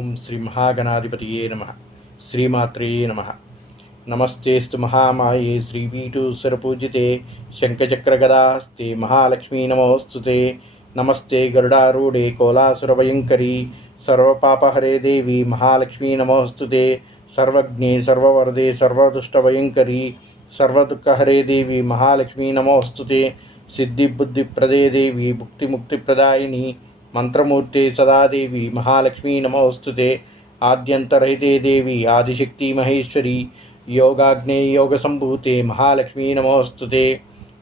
ఓం శ్రీ మహాగణాధిపతియే నమ. శ్రీమాత్రే నమ. నమస్తేస్తు మహామాయే శ్రీపీఠూశ్వరపూజితే శంఖచక్రగదాస్తే మహాలక్ష్మీ నమోస్తుతే. నమస్తే గరుడారూఢే కోలాసురభయంకరీ సర్వపాపహరే దేవి మహాలక్ష్మీ నమోస్తుతే. సర్వజ్ఞే సర్వవరదే సర్వదుష్టభయంకరీ సర్వదుఃఖహరే దేవి మహాలక్ష్మీ నమోస్తుతే. సిద్ధిబుద్ధిప్రదే దేవి భుక్తిముక్తిప్రదాయిని మంత్రమూర్తే సదాదేవి మహాలక్ష్మీ నమోస్తుతే ఆద్యంతరహితే దేవి ఆదిశక్తి మహేశ్వరి యోగాగ్నే యోగ సంభూతే మహాలక్ష్మీ నమోస్తుతే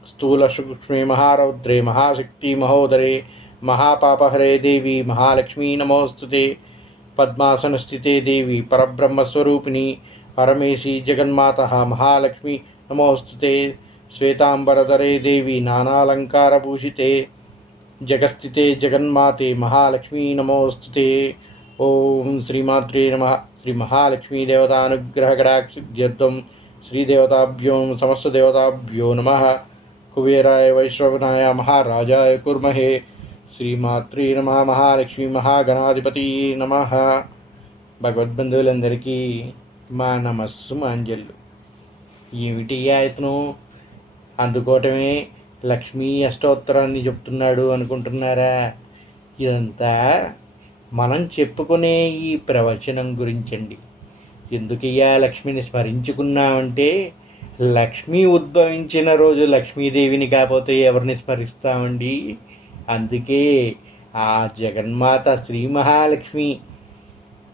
స్థూల సూక్ష్మే మహారౌద్రే మహాశక్తి మహోదరే. మహాపాపహరే దేవి మహాలక్ష్మీ నమోస్తుతే పద్మాసనస్థితే దేవి పరబ్రహ్మస్వరూపిణి పరమేశి జగన్మాత మహాలక్ష్మి నమోస్తుతే శ్వేతాంబరధరే దేవి నానాలంకారభూషితే జగస్థితే జగన్మాతే మహాలక్ష్మీ నమోస్తుతే ఓం శ్రీమాత్రే నమ శ్రీ మహాలక్ష్మీ దేవతానుగ్రహగడాక్షిద్యర్థం శ్రీదేవతాభ్యో సమస్త దేవతాభ్యో నమ కుబేరాయ వైశ్రవనాయ మహారాజాయ కుర్మహే శ్రీమాత్రే నమ మహాలక్ష్మీ మహాగణాధిపతి నమ భగవద్బంధువులందరికీ మా నమస్సు మాంజల్లు ఏమిటి ఈ ఆయతను అందుకోవటమే లక్ష్మీ అష్టోత్తరాన్ని చెప్తున్నాడు అనుకుంటున్నారా? ఇదంతా మనం చెప్పుకునే ఈ ప్రవచనం గురించండి. ఎందుకయ్యా లక్ష్మిని స్మరించుకున్నామంటే లక్ష్మి ఉద్భవించిన రోజు లక్ష్మీదేవిని కాకపోతే ఎవరిని స్మరిస్తామండి? అందుకే ఆ జగన్మాత శ్రీ మహాలక్ష్మి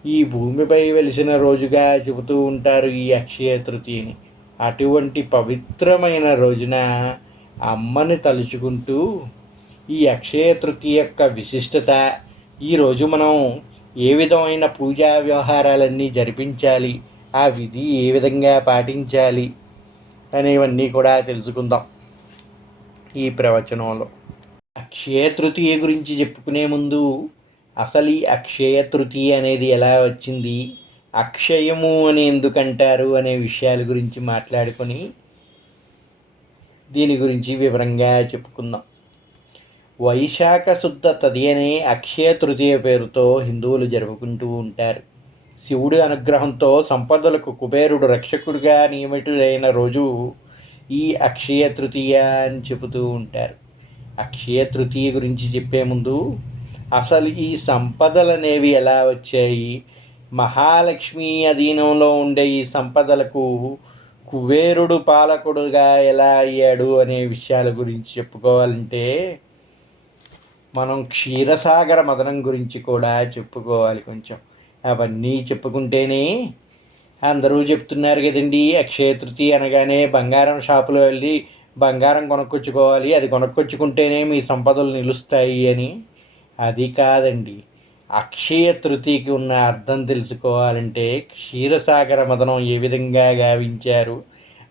ఈ భూమిపై వెలిసిన రోజుగా చెబుతూ ఉంటారు ఈ అక్షయ తృతీయని. అటువంటి పవిత్రమైన రోజున అమ్మని తలుచుకుంటూ ఈ అక్షయ తృతీయ యొక్క విశిష్టత ఈరోజు మనం ఏ విధమైన పూజా వ్యవహారాలన్నీ జరిపించాలి ఆ విధి ఏ విధంగా పాటించాలి అనేవన్నీ కూడా తెలుసుకుందాం ఈ ప్రవచనంలో. అక్షయ తృతీయ గురించి చెప్పుకునే ముందు అసలు ఈ అక్షయ తృతీయ అనేది ఎలా వచ్చింది అక్షయము అని ఎందుకంటారు అనే విషయాల గురించి మాట్లాడుకొని దీని గురించి వివరంగా చెప్పుకుందాం. వైశాఖ శుద్ధ తదియనే అక్షయ తృతీయ పేరుతో హిందువులు జరుపుకుంటూ ఉంటారు. శివుడి అనుగ్రహంతో సంపదలకు కుబేరుడు రక్షకుడిగా నియమితుడైన రోజు ఈ అక్షయ తృతీయ అని చెబుతూ ఉంటారు. అక్షయ తృతీయ గురించి చెప్పే ముందు అసలు ఈ సంపదలు అనేవి ఎలా వచ్చాయి? మహాలక్ష్మి అధీనంలో ఉండే ఈ సంపదలకు కుబేరుడు పాలకుడుగా ఎలా అయ్యాడు అనే విషయాల గురించి చెప్పుకోవాలంటే మనం క్షీరసాగర మదనం గురించి కూడా చెప్పుకోవాలి కొంచెం. అవన్నీ చెప్పుకుంటేనే అందరూ చెప్తున్నారు కదండి అక్షయ తృతీయ అనగానే బంగారం షాపులో వెళ్ళి బంగారం కొనుక్కొచ్చుకోవాలి. అది కొనుక్కొచ్చుకుంటేనే మీ సంపదలు నిలుస్తాయి అని. అది కాదండి. అక్షయ తృతీయకి ఉన్న అర్థం తెలుసుకోవాలంటే క్షీరసాగర మదనం ఏ విధంగా గావించారు?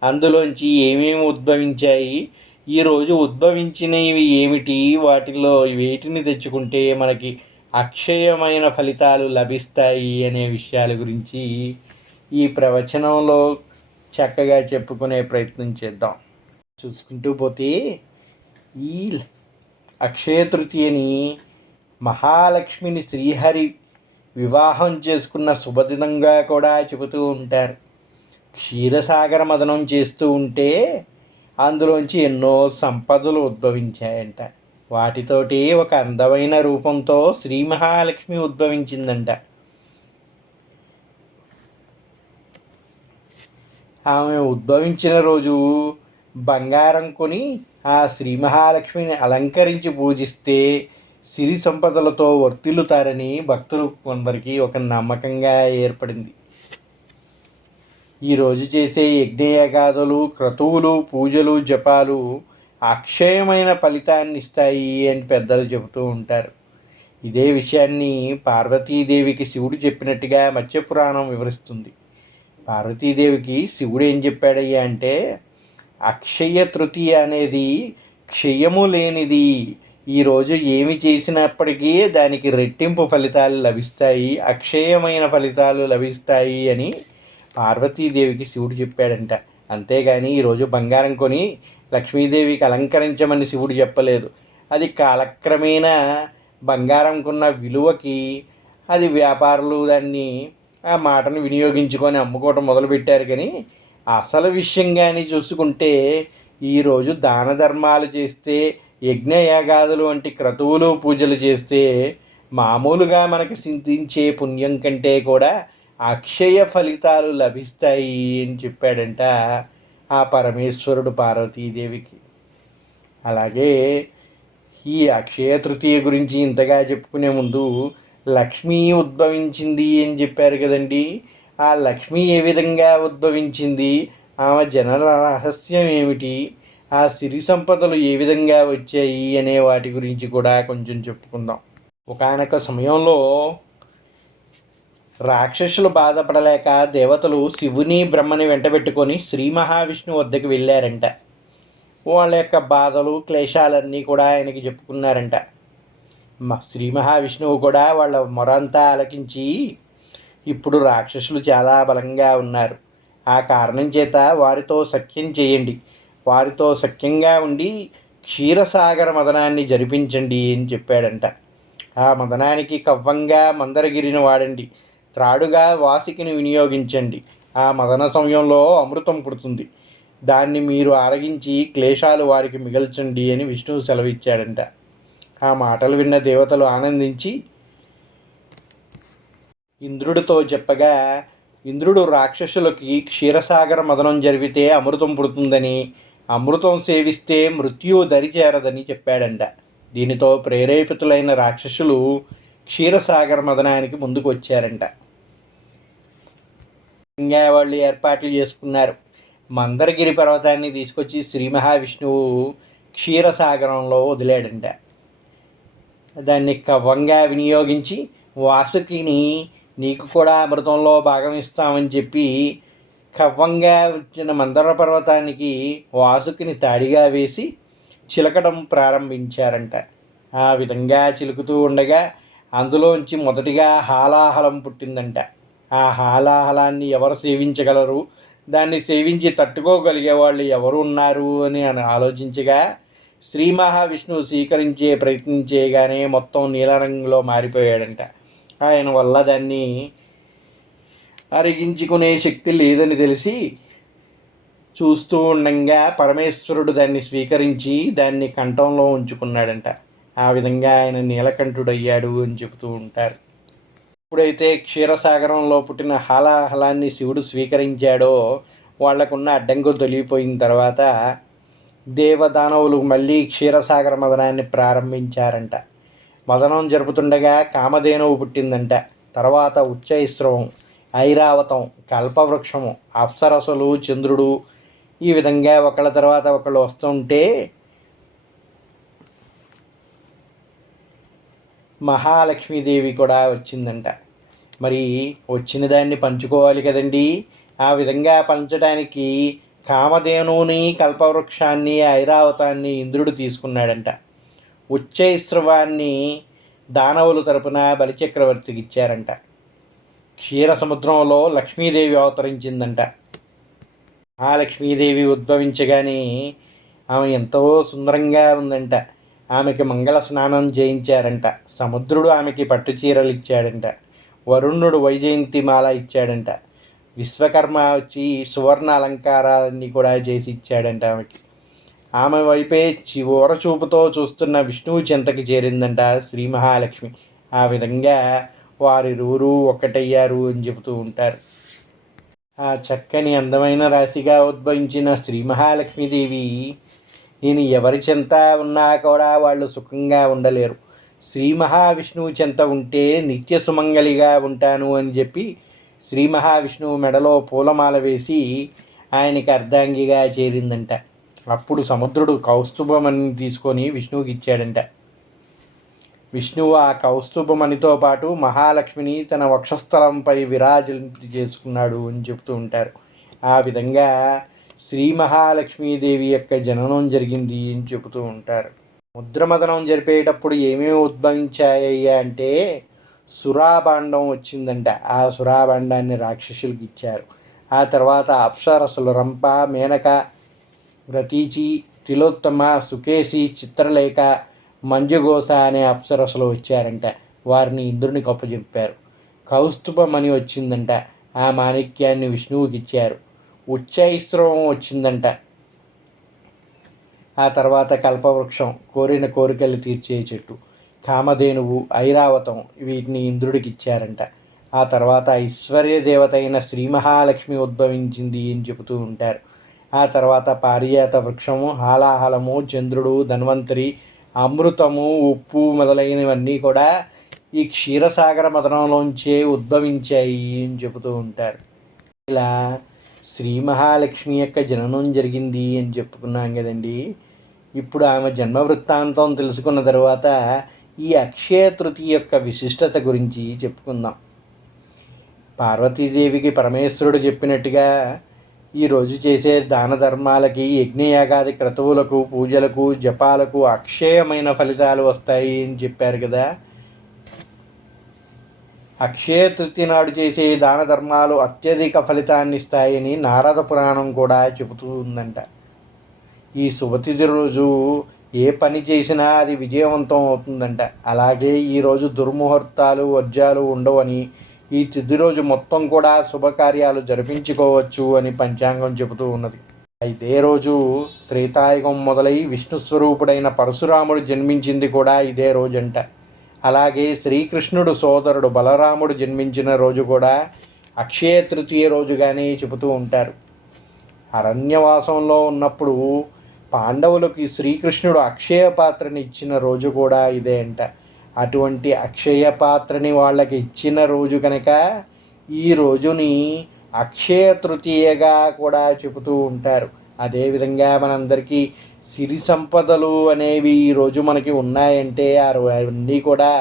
అందులోంచి ఏమేమి ఉద్భవించాయి? ఈరోజు ఉద్భవించినవి ఏమిటి? వాటిలో వేటిని తెచ్చుకుంటే మనకి అక్షయమైన ఫలితాలు లభిస్తాయి అనే విషయాల గురించి ఈ ప్రవచనంలో చక్కగా చెప్పుకునే ప్రయత్నం చేద్దాం. చూసుకుంటూ పోతే ఈ అక్షయ తృతీయని మహాలక్ష్మిని శ్రీహరి వివాహం చేసుకున్న శుభదినంగా కూడా చెబుతూ ఉంటారు. క్షీరసాగర మదనం చేస్తూ ఉంటే అందులోంచి ఎన్నో సంపదలు ఉద్భవించాయంట. వాటితోటి ఒక అందమైన రూపంతో శ్రీ మహాలక్ష్మి ఉద్భవించిందంట. ఆమె ఉద్భవించిన రోజు బంగారం కొని ఆ శ్రీ మహాలక్ష్మిని అలంకరించి పూజిస్తే సిరి సంపదలతో వర్తిల్లుతారని భక్తులు కొందరికి ఒక నమ్మకంగా ఏర్పడింది. ఈరోజు చేసే యజ్ఞయాగాదులు క్రతువులు పూజలు జపాలు అక్షయమైన ఫలితాన్ని ఇస్తాయి అని పెద్దలు చెబుతూ ఉంటారు. ఇదే విషయాన్ని పార్వతీదేవికి శివుడు చెప్పినట్టుగా మత్స్యపురాణం వివరిస్తుంది. పార్వతీదేవికి శివుడు ఏం చెప్పాడయ్యా అంటే అక్షయ తృతీయ అనేది క్షయము లేనిది ఈరోజు ఏమి చేసినప్పటికీ దానికి రెట్టింపు ఫలితాలు లభిస్తాయి అక్షయమైన ఫలితాలు లభిస్తాయి అని పార్వతీదేవికి శివుడు చెప్పాడంట. అంతేగాని ఈరోజు బంగారం కొని లక్ష్మీదేవికి అలంకరించమని శివుడు చెప్పలేదు. అది కాలక్రమేణా బంగారంకున్న విలువకి అది వ్యాపారులు దాన్ని ఆ మాటను వినియోగించుకొని అమ్ముకోవటం మొదలుపెట్టారు కానీ అసలు విషయం కానీ చూసుకుంటే ఈరోజు దాన ధర్మాలు చేస్తే యజ్ఞయాగాదులు వంటి క్రతువులు పూజలు చేస్తే మామూలుగా మనకి సిద్ధించే పుణ్యం కంటే కూడా అక్షయ ఫలితాలు లభిస్తాయి అని చెప్పాడంట ఆ పరమేశ్వరుడు పార్వతీదేవికి. అలాగే ఈ అక్షయ తృతీయ గురించి ఇంతగా చెప్పుకునే ముందు లక్ష్మి ఉద్భవించింది అని చెప్పారు కదండి. ఆ లక్ష్మి ఏ విధంగా ఉద్భవించింది? ఆమె జనన రహస్యం ఏమిటి? ఆ సిరి సంపదలు ఏ విధంగా వచ్చాయి అనే వాటి గురించి కూడా కొంచెం చెప్పుకుందాం. ఒకనొక సమయంలో రాక్షసులు బాధపడలేక దేవతలు శివుని బ్రహ్మని వెంటబెట్టుకొని శ్రీ మహావిష్ణువు వద్దకు వెళ్ళారంట. వాళ్ళ యొక్క బాధలు క్లేశాలన్నీ కూడా ఆయనకి చెప్పుకున్నారంట. మ- శ్రీ మహావిష్ణువు కూడా వాళ్ళ మొరంతా ఆలకించి ఇప్పుడు రాక్షసులు చాలా బలంగా ఉన్నారు. ఆ కారణం చేత వారితో సఖ్యం చేయండి. వారితో సఖ్యంగా ఉండి క్షీరసాగర మదనాన్ని జరిపించండి అని చెప్పాడంట. ఆ మదనానికి కవ్వంగా మందరగిరిని వాడండి. త్రాడుగా వాసికిని వినియోగించండి. ఆ మదన సమయంలో అమృతం పుడుతుంది. దాన్ని మీరు ఆరగించి క్లేశాలు వారికి మిగల్చండి అని విష్ణువు సెలవిచ్చాడంట. ఆ మాటలు విన్న దేవతలు ఆనందించి ఇంద్రుడితో చెప్పగా ఇంద్రుడు రాక్షసులకి క్షీరసాగర మదనం జరిపితే అమృతం పుడుతుందని అమృతం సేవిస్తే మృత్యు దరిచేరదని చెప్పాడంట. దీనితో ప్రేరేపితులైన రాక్షసులు క్షీరసాగర మదనానికి ముందుకు వచ్చారంట. ఇంకా వాళ్ళు ఏర్పాట్లు చేసుకున్నారు. మందరగిరి పర్వతాన్ని తీసుకొచ్చి శ్రీ మహావిష్ణువు క్షీరసాగరంలో వదిలాడంట. దాన్ని కవ్వంగా వినియోగించి వాసుకిని నీకు కూడా అమృతంలో భాగం ఇస్తామని చెప్పి కవ్వంగా వచ్చిన మందర పర్వతానికి వాసుకిని తాడిగా వేసి చిలకడం ప్రారంభించారంట. ఆ విధంగా చిలుకుతూ ఉండగా అందులోంచి మొదటిగా హాలాహలం పుట్టిందంట. ఆ హాలాహలాన్ని ఎవరు సేవించగలరు? దాన్ని సేవించి తట్టుకోగలిగే వాళ్ళు ఎవరు ఉన్నారు అని అని ఆలోచించగా శ్రీ మహావిష్ణువు స్వీకరించే ప్రయత్నం చేయగానే మొత్తం నీలరంగులో మారిపోయాడంట. ఆయన వల్ల దాన్ని అరిగించుకునే శక్తి లేదని తెలిసి చూస్తూ ఉండంగా పరమేశ్వరుడు దాన్ని స్వీకరించి దాన్ని కంఠంలో ఉంచుకున్నాడంట. ఆ విధంగా ఆయన నీలకంఠుడయ్యాడు అని చెబుతూ ఉంటారు. ఎప్పుడైతే క్షీరసాగరంలో పుట్టిన హాలాహలాన్ని శివుడు స్వీకరించాడో వాళ్ళకున్న అడ్డంకులు తొలగిపోయిన తర్వాత దేవదానవులు మళ్ళీ క్షీరసాగర మదనాన్ని ప్రారంభించారంట. మదనం జరుపుతుండగా కామధేనువు పుట్టిందంట. తర్వాత ఉచ్చైశ్రవం. ఐరావతం కల్పవృక్షము అప్సరసులు చంద్రుడు ఈ విధంగా ఒకళ్ళ తర్వాత ఒకళ్ళు వస్తుంటే మహాలక్ష్మీదేవి కూడా వచ్చిందంట. మరి వచ్చిన దాన్ని పంచుకోవాలి కదండి. ఆ విధంగా పంచడానికి కామధేనువుని కల్పవృక్షాన్ని ఐరావతాన్ని ఇంద్రుడు తీసుకున్నాడంట. ఉచ్చైశ్రవాన్ని దానవులు తరపున బలిచక్రవర్తికి ఇచ్చారంట. క్షీర సముద్రంలో లక్ష్మీదేవి అవతరించిందంట. ఆ లక్ష్మీదేవి ఉద్భవించగానే ఆమె ఎంతో సుందరంగా ఉందంట. ఆమెకి మంగళ స్నానం చేయించారంట. సముద్రుడు ఆమెకి పట్టు చీరలు ఇచ్చాడంట. వరుణుడు వైజయంతి మాల ఇచ్చాడంట. విశ్వకర్మ వచ్చి సువర్ణ అలంకారాలన్నీ కూడా చేసి ఇచ్చాడంట ఆమెకి. ఆమె వైపే చివర చూపుతో చూస్తున్న విష్ణువు చెంతకి చేరిందంట శ్రీ మహాలక్ష్మి. ఆ విధంగా వారిరువురు ఒక్కటయ్యారు అని చెబుతూ ఉంటారు. ఆ చక్కని అందమైన రాశిగా ఉద్భవించిన శ్రీ మహాలక్ష్మీదేవి నేను ఎవరి చెంత ఉన్నా కూడా వాళ్ళు సుఖంగా ఉండలేరు. శ్రీ మహావిష్ణువు చెంత ఉంటే నిత్య సుమంగళిగా ఉంటాను అని చెప్పి శ్రీ మహావిష్ణువు మెడలో పూలమాల వేసి ఆయనకి అర్ధాంగిగా చేరిందంట. అప్పుడు సముద్రుడు కౌస్తుభమని తీసుకొని విష్ణువుకి ఇచ్చాడంట. విష్ణువు ఆ కౌస్తుభమణితో పాటు మహాలక్ష్మిని తన వక్షస్థలంపై విరాజింపు చేసుకున్నాడు అని చెప్తూ ఉంటారు. ఆ విధంగా శ్రీ మహాలక్ష్మీదేవి యొక్క జననం జరిగింది అని చెబుతూ ఉంటారు. ముద్రమదనం జరిపేటప్పుడు ఏమేమి ఉద్భవించాయ్యా అంటే సురాభాండం వచ్చిందంట. ఆ సురాభాండాన్ని రాక్షసులకు ఇచ్చారు. ఆ తర్వాత అప్సరసులు రంప మేనక వ్రతీచి తిలోత్తమ సుకేసి చిత్రలేఖ మంజుగోస అనే అప్సరసలు వచ్చారంట. వారిని ఇంద్రుని కప్పచెప్పారు. కౌస్తుభమణి వచ్చిందంట. ఆ మాణిక్యాన్ని విష్ణువుకి ఇచ్చారు ఉచ్చైస్రవం వచ్చిందంట. ఆ తర్వాత కల్పవృక్షం కోరిన కోరికలు తీర్చే చెట్టు కామధేనువు ఐరావతం వీటిని ఇంద్రుడికి ఇచ్చారంట ఆ తర్వాత ఐశ్వర్య దేవత అయిన శ్రీ మహాలక్ష్మి ఉద్భవించింది అని చెబుతూ ఉంటారు. ఆ తర్వాత పారిజాత వృక్షము హాలాహలము చంద్రుడు ధన్వంతరి అమృతము ఉప్పు మొదలైనవన్నీ కూడా ఈ క్షీరసాగర మదనంలోంచే ఉద్భవించాయి అని చెబుతూ ఉంటారు. ఇలా శ్రీ మహాలక్ష్మి యొక్క జననం జరిగింది అని చెప్పుకున్నాం కదండి. ఇప్పుడు ఆమె జన్మ వృత్తాంతం తెలుసుకున్న తర్వాత ఈ అక్షయ తృతీయ యొక్క విశిష్టత గురించి చెప్పుకుందాం. పార్వతీదేవికి పరమేశ్వరుడు చెప్పినట్టుగా ఈరోజు చేసే దాన ధర్మాలకి యజ్ఞయాగాది క్రతువులకు పూజలకు జపాలకు అక్షయమైన ఫలితాలు వస్తాయి అని చెప్పారు కదా. అక్షయ తృతీయ నాడు చేసే దాన ధర్మాలు అత్యధిక ఫలితాన్ని ఇస్తాయని నారద పురాణం కూడా చెబుతూ ఉందంట ఈ శుభతిథి రోజు ఏ పని చేసినా అది విజయవంతం అవుతుందంట. అలాగే ఈరోజు దుర్ముహూర్తాలు వర్జాలు ఉండవని ఈ తుది రోజు మొత్తం కూడా శుభకార్యాలు జరిపించుకోవచ్చు అని పంచాంగం చెబుతూ ఉన్నది. ఇదే రోజు త్రేతాయుగం మొదలై విష్ణు స్వరూపుడైన పరశురాముడు జన్మించింది కూడా ఇదే రోజంట. అలాగే శ్రీకృష్ణుడు సోదరుడు బలరాముడు జన్మించిన రోజు కూడా అక్షయ తృతీయ రోజుగానే చెబుతూ ఉంటారు. అరణ్యవాసంలో ఉన్నప్పుడు పాండవులకి శ్రీకృష్ణుడు అక్షయ పాత్రని ఇచ్చిన రోజు కూడా ఇదే అంట. అటువంటి అక్షయ పాత్రని వాళ్ళకి ఇచ్చిన రోజు కనుక ఈ రోజుని అక్షయ తృతీయగా కూడా చెబుతూ ఉంటారు. అదేవిధంగా మనందరికీ సిరి సంపదలు అనేవి ఈరోజు మనకి ఉన్నాయంటే అవన్నీ కూడా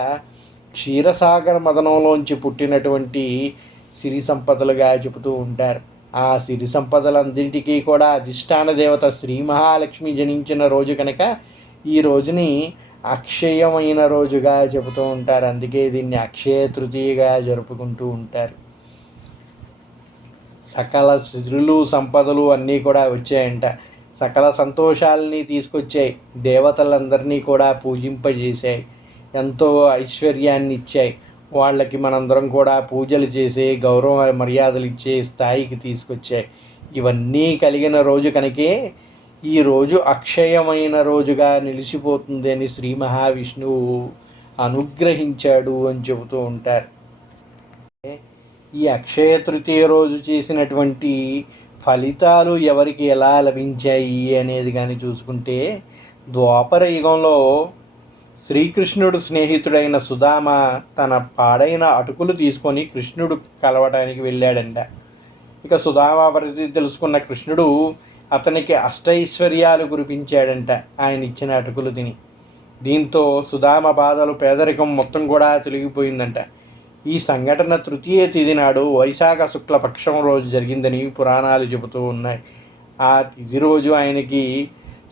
క్షీరసాగర మదనంలోంచి పుట్టినటువంటి సిరి సంపదలుగా చెబుతూ ఉంటారు. ఆ సిరి సంపదలందింటికీ కూడా అధిష్టాన దేవత శ్రీ మహాలక్ష్మి జనించిన రోజు కనుక ఈ రోజుని అక్షయమైన రోజుగా చెబుతూ ఉంటారు. అందుకే దీన్ని అక్షయ తృతీయగా జరుపుకుంటూ ఉంటారు. సకల సిరులు సంపదలు అన్నీ కూడా వచ్చాయంట. సకల సంతోషాలని తీసుకొచ్చాయి. దేవతలందరినీ కూడా పూజింపజేశాయి. ఎంతో ఐశ్వర్యాన్ని ఇచ్చాయి. వాళ్ళకి మనందరం కూడా పూజలు చేసే గౌరవ మర్యాదలు ఇచ్చే స్థాయికి తీసుకొచ్చాయి. ఇవన్నీ కలిగిన రోజు కనుకే ఈ రోజు అక్షయమైన రోజుగా నిలిచిపోతుంది అని శ్రీ మహావిష్ణువు అనుగ్రహించాడు అని చెబుతూ ఉంటారు. ఈ అక్షయ తృతీయ రోజు చేసినటువంటి ఫలితాలు ఎవరికి ఎలా లభించాయి అనేది కానీ చూసుకుంటే ద్వాపర యుగంలో శ్రీకృష్ణుడు స్నేహితుడైన సుధామ తన పాడైన అటుకులు తీసుకొని కృష్ణుడు కలవటానికి వెళ్ళాడంట. ఇక సుధామ పరిస్థితి తెలుసుకున్న కృష్ణుడు అతనికి అష్టైశ్వర్యాలు కురిపించాడంట ఆయన ఇచ్చిన అటుకులు తిని. దీంతో సుధామ బాధలు పేదరికం మొత్తం కూడా తొలగిపోయిందంట. ఈ సంఘటన తృతీయ తిథి నాడు వైశాఖ శుక్ల పక్షం రోజు జరిగిందని పురాణాలు చెబుతూ ఉన్నాయి. ఆ తిథి రోజు ఆయనకి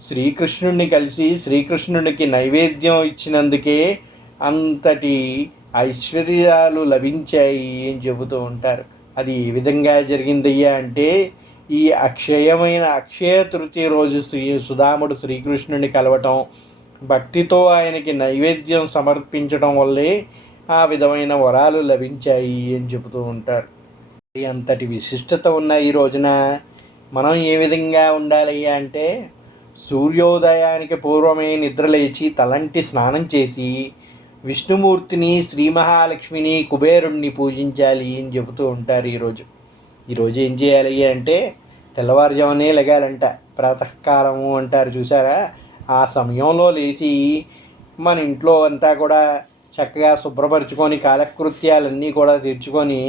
శ్రీకృష్ణుడిని కలిసి శ్రీకృష్ణుడికి నైవేద్యం ఇచ్చినందుకే అంతటి ఐశ్వర్యాలు లభించాయి అని చెబుతూ ఉంటారు. అది ఏ విధంగా జరిగిందయ్యా అంటే ఈ అక్షయమైన అక్షయ తృతీయ రోజు శ్రీ సుధాముడు శ్రీకృష్ణుని కలవటం భక్తితో ఆయనకి నైవేద్యం సమర్పించడం వల్లే ఆ విధమైన వరాలు లభించాయి అని చెబుతూ ఉంటారు అంతటి విశిష్టత ఉన్న ఈ రోజున మనం ఏ విధంగా ఉండాలి అంటే సూర్యోదయానికి పూర్వమే నిద్రలేచి తలంటి స్నానం చేసి విష్ణుమూర్తిని శ్రీ మహాలక్ష్మిని కుబేరుణ్ణి పూజించాలి అని చెబుతూ ఉంటారు ఈరోజు ఈరోజు ఏం చేయాలి అంటే తెల్లవారుజామునే లెగాలంట. ప్రాతకాలము అంటారు చూసారా? ఆ సమయంలో లేచి మన ఇంట్లో అంతా కూడా చక్కగా శుభ్రపరచుకొని కాలకృత్యాలన్నీ కూడా తీర్చుకొని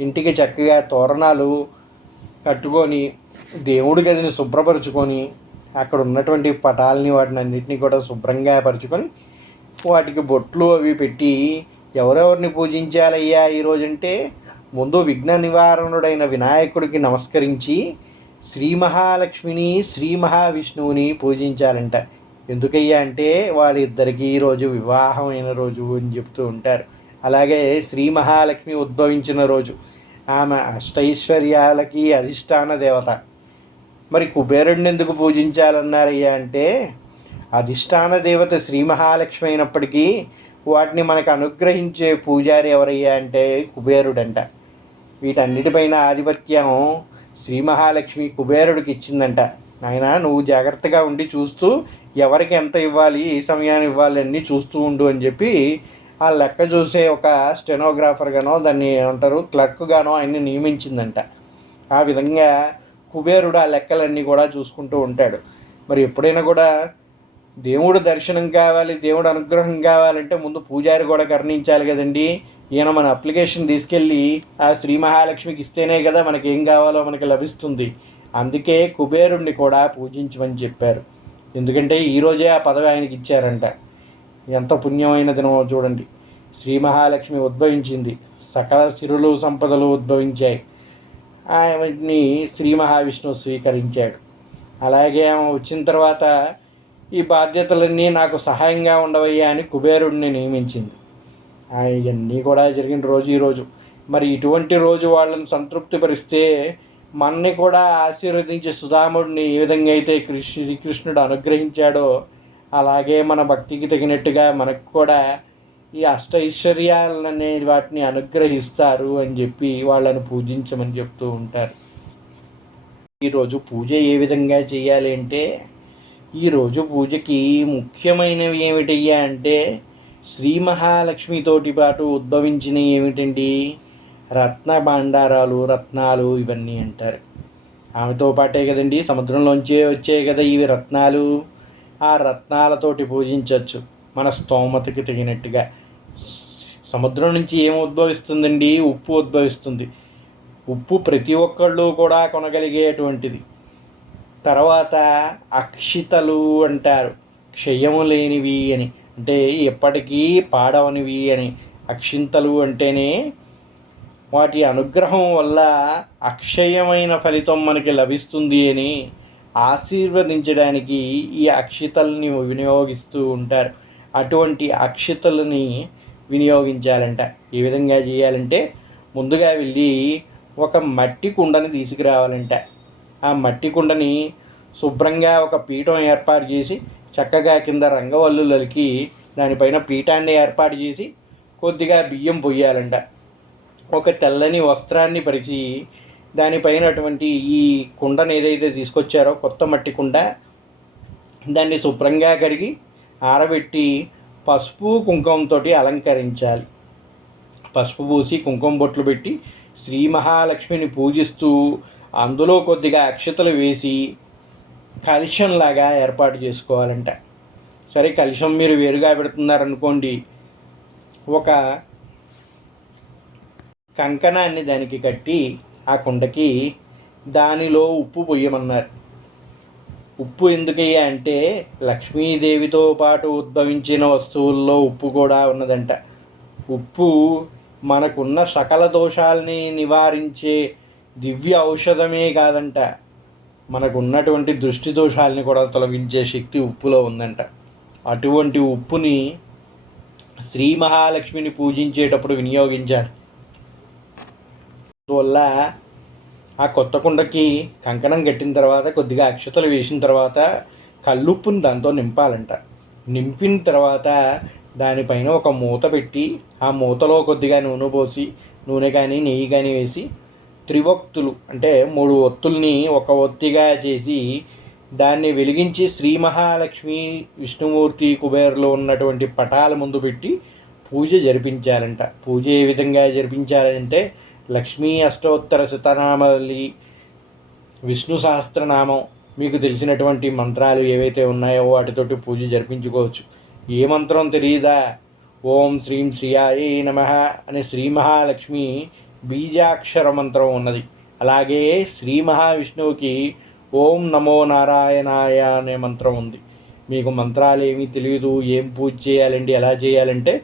ఇంటికి చక్కగా తోరణాలు కట్టుకొని దేవుడి గదిని శుభ్రపరచుకొని అక్కడ ఉన్నటువంటి పటాలని వాటిని అన్నింటినీ కూడా శుభ్రంగా పరుచుకొని వాటికి బొట్లు అవి పెట్టి ఎవరెవరిని పూజించాలయ్యా ఈరోజంటే ముందు విఘ్న నివారణుడైన వినాయకుడికి నమస్కరించి శ్రీ మహాలక్ష్మిని శ్రీ మహావిష్ణువుని పూజించాలంట. ఎందుకయ్యా అంటే వాళ్ళిద్దరికీ ఈరోజు వివాహమైన రోజు అని చెప్తూ ఉంటారు. అలాగే శ్రీ మహాలక్ష్మి ఉద్భవించిన రోజు. ఆమె అష్టైశ్వర్యాలకి అధిష్టాన దేవత. మరి కుబేరుడిని ఎందుకు పూజించాలన్నారయ్యా అంటే అధిష్టాన దేవత శ్రీ మహాలక్ష్మి అయినప్పటికీ వాటిని మనకు అనుగ్రహించే పూజారి ఎవరయ్యా అంటే కుబేరుడంట. వీటన్నిటిపైన ఆధిపత్యం శ్రీ మహాలక్ష్మి కుబేరుడికి ఇచ్చిందంట. ఆయన నువ్వు జాగ్రత్తగా ఉండి చూస్తూ ఎవరికి ఎంత ఇవ్వాలి ఏ సమయాన్ని ఇవ్వాలి అన్నీ చూస్తూ ఉండు అని చెప్పి ఆ లెక్క చూసే ఒక స్టెనోగ్రాఫర్గానో దాన్ని ఏమంటారు క్లర్క్గానో ఆయన్ని నియమించిందంట. ఆ విధంగా కుబేరుడు ఆ లెక్కలన్నీ కూడా చూసుకుంటూ ఉంటాడు. మరి ఎప్పుడైనా కూడా దేవుడు దర్శనం కావాలి దేవుడు అనుగ్రహం కావాలంటే ముందు పూజారి కూడా కర్ణించాలి కదండి. ఈయన మన అప్లికేషన్ తీసుకెళ్ళి ఆ శ్రీ మహాలక్ష్మికి ఇస్తేనే కదా మనకి ఏం కావాలో మనకి లభిస్తుంది. అందుకే కుబేరుణ్ణి కూడా పూజించమని చెప్పారు. ఎందుకంటే ఈరోజే ఆ పదవి ఆయనకి ఇచ్చారంట. ఎంత పుణ్యమైన దినమో చూడండి. శ్రీ మహాలక్ష్మి ఉద్భవించింది. సకల సిరులు సంపదలు ఉద్భవించాయి. ఆమెని శ్రీ మహావిష్ణువు స్వీకరించాడు. అలాగే ఆమె వచ్చిన తర్వాత ఈ బాధ్యతలన్నీ నాకు సహాయంగా ఉండవయ్యా అని కుబేరుడిని నియమించింది. ఇవన్నీ కూడా జరిగిన రోజు ఈరోజు మరి ఇటువంటి రోజు వాళ్ళని సంతృప్తిపరిస్తే మనని కూడా ఆశీర్వదించే సుధాముడిని ఏ విధంగా అయితే కృష్ణ శ్రీకృష్ణుడు అనుగ్రహించాడో అలాగే మన భక్తికి తగినట్టుగా మనకు కూడా ఈ అష్ట ఐశ్వర్యాలనే వాటిని అనుగ్రహిస్తారు అని చెప్పి వాళ్ళని పూజించమని చెప్తూ ఉంటారు. ఈరోజు పూజ ఏ విధంగా చేయాలి అంటే ఈరోజు పూజకి ముఖ్యమైనవి ఏమిటయ్యా అంటే శ్రీ మహాలక్ష్మితోటి పాటు ఉద్భవించినవి ఏమిటండి? రత్న భాండారాలు రత్నాలు ఇవన్నీ అంటారు. ఆమెతో పాటే కదండి సముద్రంలోంచే వచ్చాయి కదా ఇవి రత్నాలు. ఆ రత్నాలతోటి పూజించవచ్చు మన స్తోమతకి తగినట్టుగా. సముద్రం నుంచి ఏం ఉద్భవిస్తుందండి? ఉప్పు ఉద్భవిస్తుంది. ఉప్పు ప్రతి ఒక్కళ్ళు కూడా కొనగలిగేటువంటిది. తర్వాత అక్షితలు అంటారు. క్షయము లేనివి అని. అంటే ఎప్పటికీ పాడవనివి అని. అక్షింతలు అంటేనే వాటి అనుగ్రహం వల్ల అక్షయమైన ఫలితం మనకి లభిస్తుంది అని ఆశీర్వదించడానికి ఈ అక్షితల్ని వినియోగిస్తూ ఉంటారు. అటువంటి అక్షితలని వినియోగించాలంట. ఏ విధంగా చేయాలంటే ముందుగా వెళ్ళి ఒక మట్టి కుండని తీసుకురావాలంట. ఆ మట్టి కుండని శుభ్రంగా ఒక పీఠం ఏర్పాటు చేసి చక్కగా కింద రంగవల్లులకి దానిపైన పీఠాన్ని ఏర్పాటు చేసి కొద్దిగా బియ్యం పొయ్యాలంట. ఒక తెల్లని వస్త్రాన్ని పరిచి దానిపైన అటువంటి ఈ కుండను ఏదైతే తీసుకొచ్చారో కొత్త మట్టి కుండ దాన్ని శుభ్రంగా కడిగి ఆరబెట్టి పసుపు కుంకుమంతో అలంకరించాలి. పసుపు పూసి కుంకుమ బొట్లు పెట్టి శ్రీ మహాలక్ష్మిని పూజిస్తూ అందులో కొద్దిగా అక్షతలు వేసి కలుషంలాగా ఏర్పాటు చేసుకోవాలంట. సరే కలుషం మీరు వేరుగా పెడుతున్నారనుకోండి ఒక కంకణాన్ని దానికి కట్టి ఆ కుండకి దానిలో ఉప్పు పొయ్యమన్నారు ఉప్పు ఎందుకయ్యా అంటే లక్ష్మీదేవితో పాటు ఉద్భవించిన వస్తువుల్లో ఉప్పు కూడా ఉన్నదంట. ఉప్పు మనకున్న సకల దోషాలని నివారించే దివ్య ఔషధమే కాదంట. మనకు ఉన్నటువంటి దృష్టి దోషాలని కూడా తొలగించే శక్తి ఉప్పులో ఉందంట. అటువంటి ఉప్పుని శ్రీ మహాలక్ష్మిని పూజించేటప్పుడు వినియోగించాలి అందువల్ల ఆ కొత్త కుండకి కంకణం కట్టిన తర్వాత కొద్దిగా అక్షతలు వేసిన తర్వాత కల్లుప్పుని దాంతో నింపాలంట. నింపిన తర్వాత దానిపైన ఒక మూత పెట్టి ఆ మూతలో కొద్దిగా నూనె పోసి నూనె కానీ నెయ్యి కానీ వేసి త్రివక్తులు అంటే మూడు ఒత్తుల్ని ఒక ఒత్తిగా చేసి దాన్ని వెలిగించి శ్రీ మహాలక్ష్మి విష్ణుమూర్తి కుబేర్లో ఉన్నటువంటి పటాల ముందు పెట్టి పూజ జరిపించాలంట పూజ ఏ విధంగా జరిపించాలంటే లక్ష్మీ అష్టోత్తర శతనామలి విష్ణు సహస్రనామం మీకు తెలిసినటువంటి మంత్రాలు ఏవైతే ఉన్నాయో వాటితోటి పూజ జరిపించుకోవచ్చు. ఏ మంత్రం తెలియదా ఓం శ్రీం శ్రీయాయే నమ అనే శ్రీ మహాలక్ష్మి బీజాక్షర మంత్రం ఉన్నది. అలాగే శ్రీ మహావిష్ణువుకి ఓం నమో నారాయణాయ అనే మంత్రం ఉంది. మీకు మంత్రాలు ఏమీ తెలియదు ఏం పూజ చేయాలండి ఎలా చేయాలంటే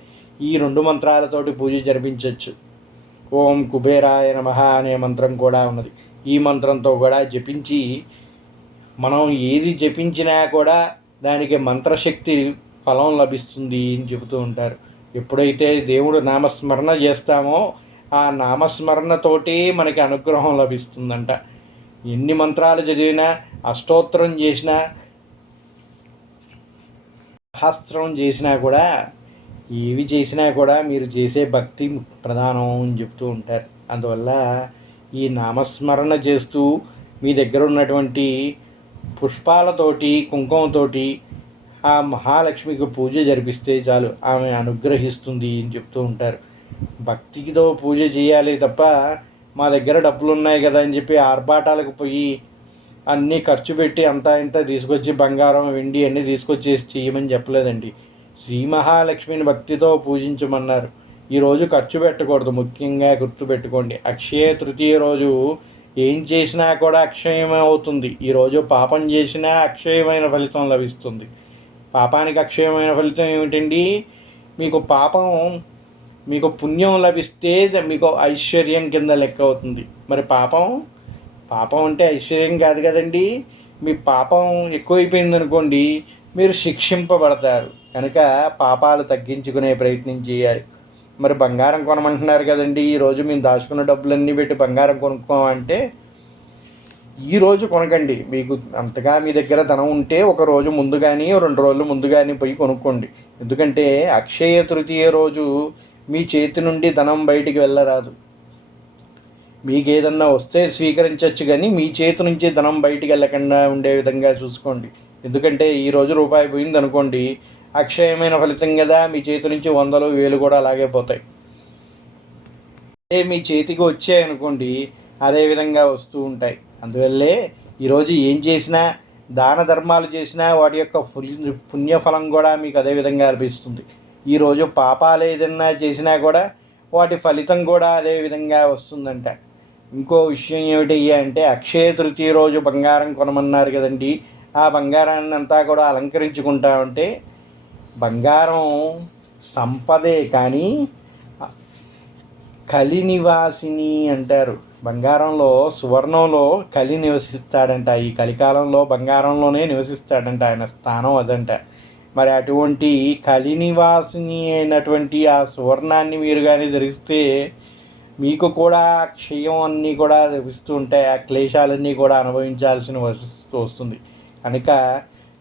ఈ రెండు మంత్రాలతోటి పూజ జరిపించవచ్చు ఓం కుబేరాయ నమ అనే మంత్రం కూడా ఉన్నది. ఈ మంత్రంతో కూడా జపించి మనం ఏది జపించినా కూడా దానికి మంత్రశక్తి ఫలం లభిస్తుంది అని చెబుతూ ఉంటారు. ఎప్పుడైతే దేవుడు నామస్మరణ చేస్తామో ఆ నామస్మరణతోటి మనకి అనుగ్రహం లభిస్తుందంట. ఎన్ని మంత్రాలు చదివినా అష్టోత్తరం చేసినా సహస్రం చేసినా కూడా ఏవి చేసినా కూడా మీరు చేసే భక్తి ప్రధానం అని చెప్తూ ఉంటారు. అందువల్ల ఈ నామస్మరణ చేస్తూ మీ దగ్గర ఉన్నటువంటి పుష్పాలతోటి కుంకుమతోటి ఆ మహాలక్ష్మికి పూజ జరిపిస్తే చాలు ఆమె అనుగ్రహిస్తుంది అని చెప్తూ ఉంటారు. భక్తితో పూజ చేయాలి తప్ప మా దగ్గర డబ్బులు ఉన్నాయి కదా అని చెప్పి ఆర్భాటాలకు పోయి అన్నీ ఖర్చు పెట్టి అంతా ఇంత తీసుకొచ్చి బంగారం వెండి అన్నీ తీసుకొచ్చేసి చేయమని చెప్పలేదండి. శ్రీ మహాలక్ష్మిని భక్తితో పూజించమన్నారు. ఈరోజు ఖర్చు పెట్టకూడదు ముఖ్యంగా గుర్తుపెట్టుకోండి అక్షయ తృతీయ రోజు ఏం చేసినా కూడా అక్షయమే అవుతుంది. ఈరోజు పాపం చేసినా అక్షయమైన ఫలితం లభిస్తుంది. పాపానికి అక్షయమైన ఫలితం ఏమిటండి? మీకు పాపం మీకు పుణ్యం లభిస్తే మీకు ఐశ్వర్యం కింద లెక్క అవుతుంది. మరి పాపం? పాపం అంటే ఐశ్వర్యం కాదు కదండి. మీ పాపం ఎక్కువైపోయింది అనుకోండి మీరు శిక్షింపబడతారు. కనుక పాపాలు తగ్గించుకునే ప్రయత్నం చేయాలి. మరి బంగారం కొనమంటున్నారు కదండి. ఈరోజు మేము దాచుకున్న డబ్బులన్నీ పెట్టి బంగారం కొనుక్కోమంటే ఈరోజు కొనకండి. మీకు అంతగా మీ దగ్గర ధనం ఉంటే ఒక రోజు ముందు కానీ రెండు రోజులు ముందు కానీ పోయి కొనుక్కోండి. ఎందుకంటే అక్షయ తృతీయ రోజు మీ చేతి నుండి ధనం బయటికి వెళ్ళరాదు. మీకేదన్నా వస్తే స్వీకరించవచ్చు కానీ మీ చేతి నుంచి ధనం బయటికి వెళ్ళకుండా ఉండే విధంగా చూసుకోండి. ఎందుకంటే ఈరోజు రూపాయి పోయింది అనుకోండి అక్షయమైన ఫలితం కదా మీ చేతి నుంచి వందలు వేలు కూడా అలాగే పోతాయి. అదే మీ చేతికి వచ్చాయనుకోండి అదే విధంగా వస్తూ ఉంటాయి. అందువల్లే ఈరోజు ఏం చేసినా దాన ధర్మాలు చేసినా వాటి యొక్క పుణ్యఫలం కూడా మీకు అదే విధంగా అనిపిస్తుంది ఈరోజు పాపాలు ఏదన్నా చేసినా కూడా వాటి ఫలితం కూడా అదే విధంగా వస్తుందంట. ఇంకో విషయం ఏమిటి అంటే అక్షయ తృతీయ రోజు బంగారం కొనమన్నారు కదండి. ఆ బంగారాన్ని అంతా కూడా అలంకరించుకుంటా ఉంటే బంగారం సంపదే కానీ కలి నివాసిని అంటారు. బంగారంలో సువర్ణంలో కలి నివసిస్తాడంట. ఈ కలికాలంలో బంగారంలోనే నివసిస్తాడంట. ఆయన స్థానం అదంట. మరి అటువంటి కలినివాసిని అయినటువంటి ఆ సువర్ణాన్ని మీరు కానీ ధరిస్తే మీకు కూడా క్షయం అన్నీ కూడా లభిస్తూ ఉంటాయి ఆ క్లేశాలన్నీ కూడా అనుభవించాల్సిన వస్తుంది. కనుక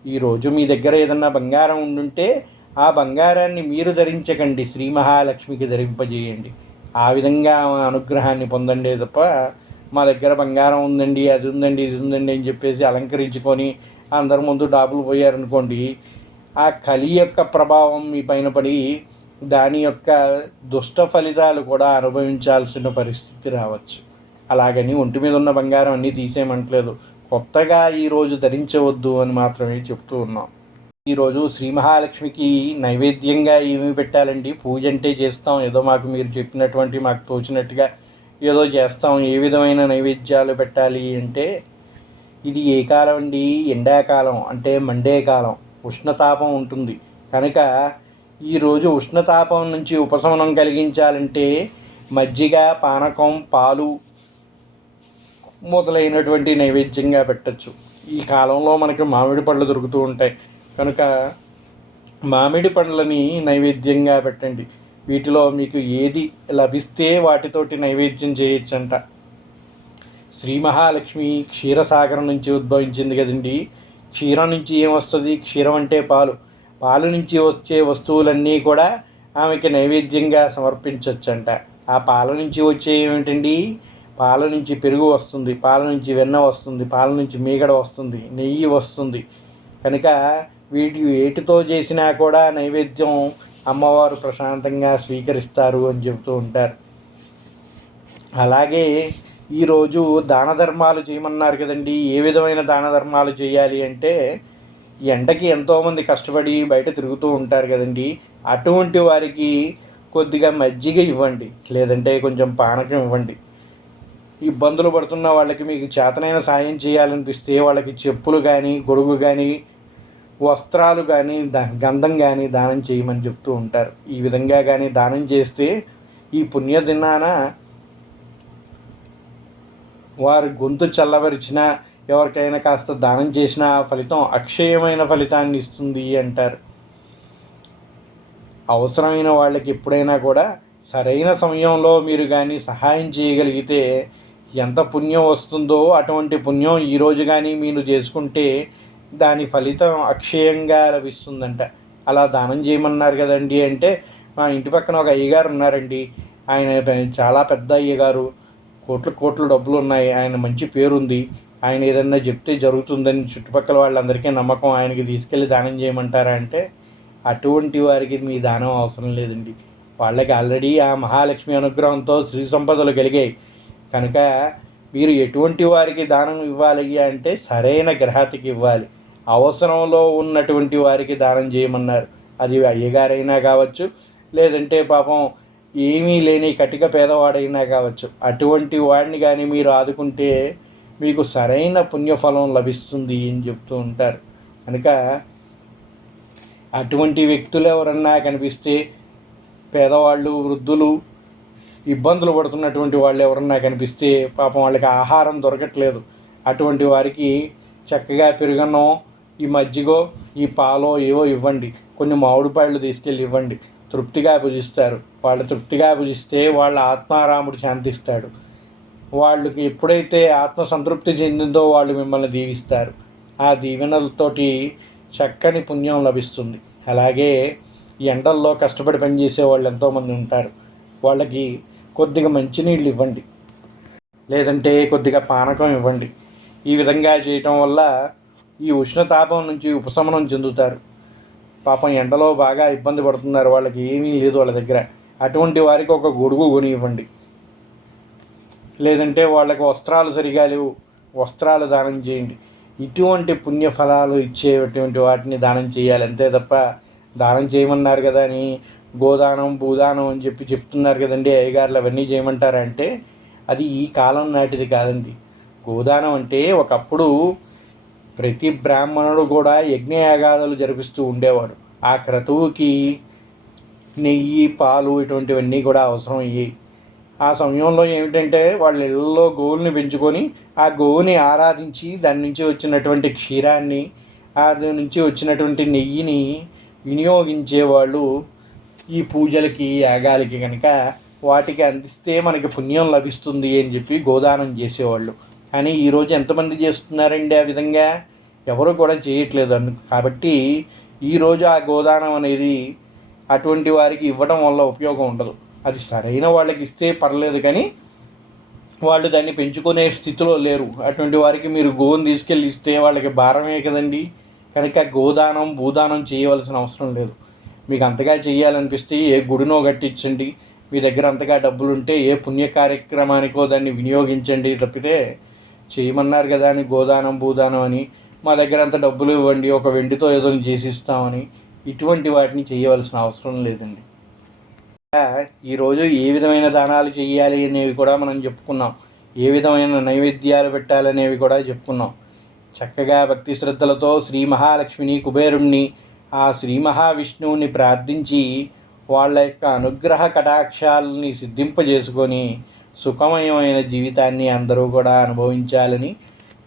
ఈరోజు మీ దగ్గర ఏదన్నా బంగారం ఉండుంటే ఆ బంగారాన్ని మీరు ధరించకండి శ్రీ మహాలక్ష్మికి ధరింపజేయండి. ఆ విధంగా అనుగ్రహాన్ని పొందండి తప్ప మా దగ్గర బంగారం ఉందండి అది ఉందండి ఇది ఉందండి అని చెప్పేసి అలంకరించుకొని అందరి ముందు డాబులు పోయారనుకోండి ఆ కలి యొక్క ప్రభావం మీ పైన పడి దాని యొక్క దుష్ట ఫలితాలు కూడా అనుభవించాల్సిన పరిస్థితి రావచ్చు. అలాగని ఒంటి మీద ఉన్న బంగారం అన్నీ తీసేయమంటలేదు. కొత్తగా ఈరోజు ధరించవద్దు అని మాత్రమే చెప్తూ ఉన్నాం. ఈరోజు శ్రీ మహాలక్ష్మికి నైవేద్యంగా ఏమి పెట్టాలండి? పూజ అంటే చేస్తాం. ఏదో మాకు మీరు చెప్పినటువంటి మాకు తోచినట్టుగా ఏదో చేస్తాం. ఏ విధమైన నైవేద్యాలు పెట్టాలి అంటే ఇది ఏ కాలం అండి? ఎండాకాలం అంటే మండే కాలం. ఉష్ణతాపం ఉంటుంది. కనుక ఈరోజు ఉష్ణతాపం నుంచి ఉపశమనం కలిగించాలంటే మజ్జిగ పానకం పాలు మొదలైనటువంటి నైవేద్యంగా పెట్టచ్చు. ఈ కాలంలో మనకి మామిడి పళ్ళు దొరుకుతూ ఉంటాయి. కనుక మామిడి పండ్లని నైవేద్యంగా పెట్టండి. వీటిలో మీకు ఏది లభిస్తే వాటితోటి నైవేద్యం చేయొచ్చంట. శ్రీ మహాలక్ష్మి క్షీరసాగరం నుంచి ఉద్భవించింది కదండి. క్షీరం నుంచి ఏమొస్తుంది? క్షీరం అంటే పాలు. పాలు నుంచి వచ్చే వస్తువులన్నీ కూడా ఆమెకి నైవేద్యంగా సమర్పించవచ్చంట ఆ పాల నుంచి వచ్చే ఏమిటండి? పాల నుంచి పెరుగు వస్తుంది పాల నుంచి వెన్న వస్తుంది పాల నుంచి మీగడ వస్తుంది నెయ్యి వస్తుంది. కనుక వీటి వేటితో చేసినా కూడా నైవేద్యం అమ్మవారు ప్రశాంతంగా స్వీకరిస్తారు అని చెబుతూ ఉంటారు. అలాగే ఈరోజు దాన ధర్మాలు చేయమన్నారు కదండి. ఏ విధమైన దాన ధర్మాలు చేయాలి అంటే ఎండకి ఎంతోమంది కష్టపడి బయట తిరుగుతూ ఉంటారు కదండి. అటువంటి వారికి కొద్దిగా మజ్జిగ ఇవ్వండి. లేదంటే కొంచెం పానకం ఇవ్వండి. ఇబ్బందులు పడుతున్న వాళ్ళకి మీకు చేతనైన సాయం చేయాలనిపిస్తే వాళ్ళకి చెప్పులు కానీ గొడుగు కానీ వస్త్రాలు కానీ గంధం కానీ దానం చేయమని చెప్తూ ఉంటారు. ఈ విధంగా కానీ దానం చేస్తే ఈ పుణ్యదినాన వారి గొంతు చల్లబరిచిన ఎవరికైనా కాస్త దానం చేసిన ఫలితం అక్షయమైన ఫలితాన్ని ఇస్తుంది అంటారు. అవసరమైన వాళ్ళకి ఎప్పుడైనా కూడా సరైన సమయంలో మీరు కానీ సహాయం చేయగలిగితే ఎంత పుణ్యం వస్తుందో అటువంటి పుణ్యం ఈరోజు కానీ మీరు చేసుకుంటే దాని ఫలితం అక్షయంగా లభిస్తుందంట. అలా దానం చేయమన్నారు కదండి అంటే మా ఇంటి పక్కన ఒక అయ్యగారు ఉన్నారండి. ఆయన చాలా పెద్ద అయ్యగారు. కోట్ల కోట్ల డబ్బులు ఉన్నాయి. ఆయన మంచి పేరుంది. ఆయన ఏదన్నా చెప్తే జరుగుతుందని చుట్టుపక్కల వాళ్ళందరికీ నమ్మకం ఆయనకి తీసుకెళ్ళి దానం చేయమంటారా అంటే అటువంటి వారికి మీ దానం అవసరం లేదండి. వాళ్ళకి ఆల్రెడీ ఆ మహాలక్ష్మి అనుగ్రహంతో శ్రీ సంపదలు కలిగాయి. కనుక మీరు ఎటువంటి వారికి దానం ఇవ్వాలి అంటే సరైన గ్రహాతికి ఇవ్వాలి. అవసరంలో ఉన్నటువంటి వారికి దానం చేయమన్నారు. అది అయ్యగారైనా కావచ్చు లేదంటే పాపం ఏమీ లేని కటిక పేదవాడైనా కావచ్చు. అటువంటి వాడిని కానీ మీరు ఆదుకుంటే మీకు సరైన పుణ్యఫలం లభిస్తుంది అని చెప్తూ ఉంటారు. కనుక అటువంటి వ్యక్తులు ఎవరన్నా కనిపిస్తే పేదవాళ్ళు వృద్ధులు ఇబ్బందులు పడుతున్నటువంటి వాళ్ళు ఎవరన్నా కనిపిస్తే పాపం వాళ్ళకి ఆహారం దొరకట్లేదు. అటువంటి వారికి చక్కగా పెరుగన్నో ఈ మజ్జిగో ఈ పాలో ఏవో ఇవ్వండి. కొన్ని మామిడిపాయలు తీసుకెళ్ళి ఇవ్వండి. తృప్తిగా భుజిస్తారు. వాళ్ళు తృప్తిగా భుజిస్తే వాళ్ళ ఆత్మారాముడు శాంతిస్తాడు. వాళ్ళకి ఎప్పుడైతే ఆత్మ సంతృప్తి చెందిందో వాళ్ళు మిమ్మల్ని దీవిస్తారు. ఆ దీవెనలతోటి చక్కని పుణ్యం లభిస్తుంది. అలాగే ఎండల్లో కష్టపడి పనిచేసే వాళ్ళు ఎంతోమంది ఉంటారు. వాళ్ళకి కొద్దిగా మంచినీళ్ళు ఇవ్వండి. లేదంటే కొద్దిగా పానకం ఇవ్వండి. ఈ విధంగా చేయటం వల్ల ఈ ఉష్ణతాపం నుంచి ఉపశమనం చెందుతారు. పాపం ఎండలో బాగా ఇబ్బంది పడుతున్నారు. వాళ్ళకి ఏమీ లేదు వాళ్ళ దగ్గర. అటువంటి వారికి ఒక గొడుగు కొని ఇవ్వండి లేదంటే వాళ్ళకి వస్త్రాలు సరిగా లేవు. వస్త్రాలు దానం చేయండి. ఇటువంటి పుణ్యఫలాలు ఇచ్చేటువంటి వాటిని దానం చేయాలి. అంతే తప్ప దానం చేయమన్నారు కదా అని గోదానం భూదానం అని చెప్పి చెప్తున్నారు కదండి అయ్యగారులు అవన్నీ చేయమంటారా అంటే అది ఈ కాలం నాటిది కాదండి. గోదానం అంటే ఒకప్పుడు ప్రతి బ్రాహ్మణుడు కూడా యజ్ఞయాగాదులు జరిపిస్తూ ఉండేవాడు. ఆ క్రతువుకి నెయ్యి పాలు ఇటువంటివన్నీ కూడా అవసరం అయ్యాయి ఆ సమయంలో ఏమిటంటే వాళ్ళ ఇళ్ళలో గోవుల్ని పెంచుకొని ఆ గోవుని ఆరాధించి దాని నుంచి వచ్చినటువంటి క్షీరాన్ని దాని నుంచి వచ్చినటువంటి నెయ్యిని వినియోగించేవాళ్ళు ఈ పూజలకి యాగాలకి కనుక వాటికి అందిస్తే మనకి పుణ్యం లభిస్తుంది అని చెప్పి గోదానం చేసేవాళ్ళు. కానీ ఈరోజు ఎంతమంది చేస్తున్నారండి ఆ విధంగా? ఎవరు కూడా చేయట్లేదు అను కాబట్టి ఈరోజు ఆ గోదానం అనేది అటువంటి వారికి ఇవ్వడం వల్ల ఉపయోగం ఉండదు. అది సరైన వాళ్ళకి ఇస్తే పర్లేదు కానీ వాళ్ళు దాన్ని పెంచుకునే స్థితిలో లేరు. అటువంటి వారికి మీరు గోవును తీసుకెళ్ళి ఇస్తే వాళ్ళకి భారమే కదండి. కనుక గోదానం భూదానం చేయవలసిన అవసరం లేదు. మీకు అంతగా చేయాలనిపిస్తే ఏ గుడినో కట్టించండి. మీ దగ్గర అంతగా డబ్బులు ఉంటే ఏ పుణ్య కార్యక్రమానికో దాన్ని వినియోగించండి తప్పితే చేయమన్నారు కదా అని గోదానం భూదానం అని. మా దగ్గర అంత డబ్బులు ఇవ్వండి ఒక వెండితో ఏదో చేసిస్తామని ఇటువంటి వాటిని చేయవలసిన అవసరం లేదండి. ఈరోజు ఏ విధమైన దానాలు చేయాలి అనేవి కూడా మనం చెప్పుకున్నాం. ఏ విధమైన నైవేద్యాలు పెట్టాలనేవి కూడా చెప్పుకున్నాం. చక్కగా భక్తి శ్రద్ధలతో శ్రీ మహాలక్ష్మిని కుబేరుణ్ణి ఆ శ్రీ మహావిష్ణువుని ప్రార్థించి వాళ్ళ యొక్క అనుగ్రహ కటాక్షాలని సిద్ధింపజేసుకొని సుఖమయమైన జీవితాన్ని అందరూ కూడా అనుభవించాలని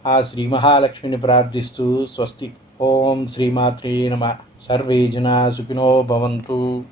ఆ శ్రీ మహాలక్ష్మిని ప్రార్థిస్తూ స్వస్తి. ఓం శ్రీమాత్రే నమ. సర్వే జనా సుఖినో భవంతు.